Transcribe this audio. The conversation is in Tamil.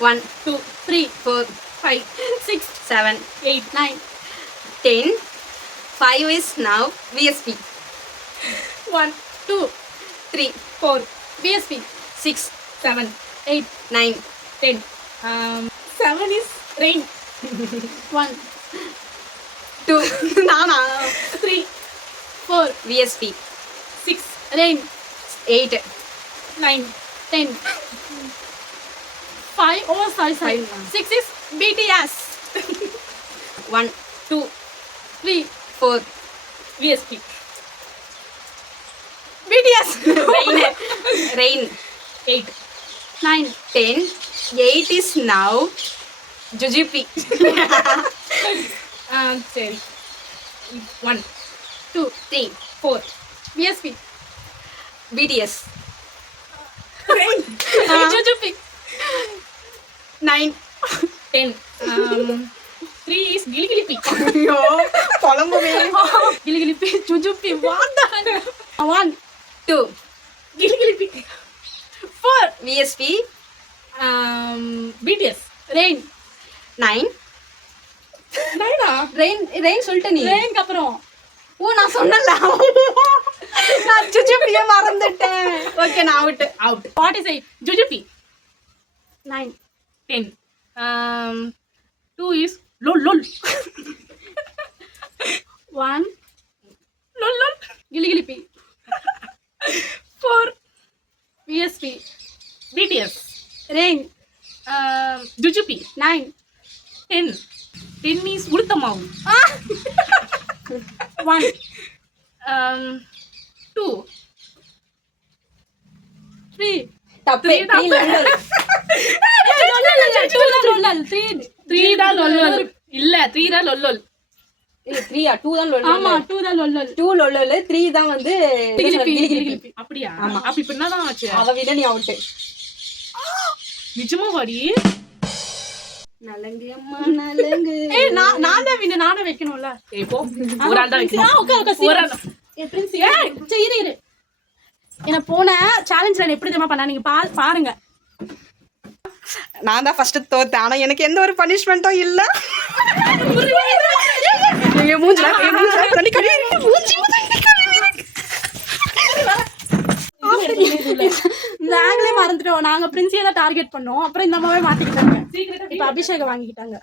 1 2 3 4 5 6 7 8 9 10. 5 is now VSP. 1 2 3 4 VSP. 6 7 8 9 10. 7 is rain. 1 2 Nana 3 4 VSP. 6 rain. 8 9 10. 5 oh sorry 6 is BTS. 1 2 3 4 VSP. BTS. Rain. 8 9 10. 8 is now Jujupi. சரி 1 2 3 4 VSP. BTS. Rain. Jujupi. 9 10. 3 is Gilgilipi. ஐயோ பொலம்புவே. Gilgilipi Jujupi வாடா. 1 2 Gilgilipi. 4 VSP. BTS. Rain. 9 9 rain சொல்லிட்ட நீ. rain அப்புறம் ஓ நான் சொன்னல. நான் ஜுஜுபியே மறந்துட்டேன். ஓகே நான் அவுட். வாட் இஸ் ஐ ஜுஜுபி. 9 10. 2 is lol. 1 lol Gilgilipi. 4 VSP. BTS. Rain. Jujupi. 9 10 is Ultamavu. 1 2 3 தப்பே 3 லொல்லல். 3 தான் லொல்லல். இல்ல 3 தான் லொல்லல். இல்ல 3 2 தான் லொல்லல். ஆமா 2 தான் லொல்லல். 2 லொல்லல் 3 தான் வந்து கிளிகிளிபி. அப்படியே அப்ப இப்ப என்னதான் ஆச்சு? அத விட நீ அவுட். நிஜமா வாடி நலங்கு அம்மா நலங்கு. ஏய் நான் தான் வின்னு நானே வைக்கணும்ல. ஏய் போ ஒரு ஆள் தான் வைக்கணும். ஓகே ஒரு ஆள். ஏய் பிரின்ஸ் ஏய் சரி இரு. என்ன போன சேலஞ்ச்ல எப்படி தெரியுமா பண்ணா நீங்க பாருங்க. நான் தான் ஃபர்ஸ்ட் தோத்தேன். ஆனா எனக்கு எந்த ஒரு பனிஷ்மென்ட்டும் இல்ல. ஏய் மூஞ்சில தண்ணி கழுவி மூஞ்சி நாங்களே மறந்துட்டோம். நாங்க பிரின்சியை தான் டார்கெட் பண்ணோம். அப்புறம் இந்த அம்மாவே மாத்திக்கிட்டாங்க. இப்ப அபிஷேகம் வாங்கிக்கிட்டாங்க.